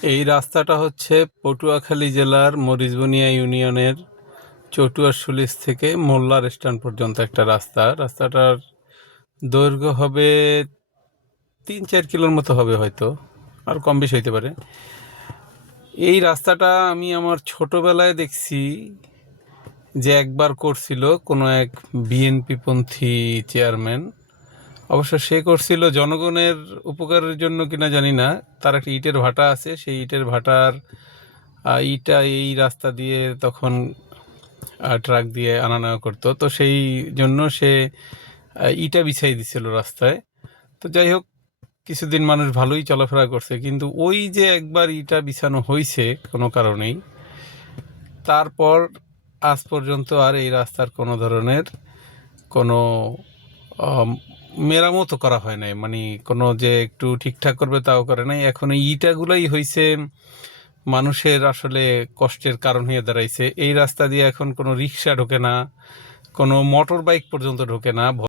এই রাস্তাটা হচ্ছে পটুয়াখালী জেলার মরিচবনিয়া ইউনিয়নের চটুয়াশুলিশ থেকে মোল্লা স্ট্যান্ড পর্যন্ত একটা রাস্তাটার দৈর্ঘ্য হবে 3-4 কিলোর মতো হবে, হয়তো আর কম বেশি হইতে পারে। এই রাস্তাটা আমি আমার ছোটবেলায় দেখছি যে একবার করছিল কোনো এক বিএনপি পন্থী চেয়ারম্যান। অবশ্য সে করছিল জনগণের উপকারের জন্য কিনা জানি না। তার একটা ইটের ভাটা আছে, সেই ইটের ভাটার ইটা এই রাস্তা দিয়ে তখন ট্রাক দিয়ে আনা নেওয়া করতো, তো সেই জন্য সে ইটা বিছাই দিছিল রাস্তায়। তো যাই হোক, কিছুদিন মানুষ ভালোই চলাফেরা করছে, কিন্তু ওই যে একবার ইটা বিছানো হয়েছে কোনো কারণেই, তারপর আজ পর্যন্ত আর এই রাস্তার কোনো ধরনের কোনো আম, মেরামতও করা হয় নাই। মানে কোনো যে একটু ঠিকঠাক করবে তাও করে নাই। এখন এই ইটাগুলাই হয়েছে মানুষের আসলে কষ্টের কারণ হয়ে দাঁড়াইছে। এই রাস্তা দিয়ে এখন কোনো রিক্সা ঢোকে না, কোনো মোটর বাইক পর্যন্ত ঢোকে না।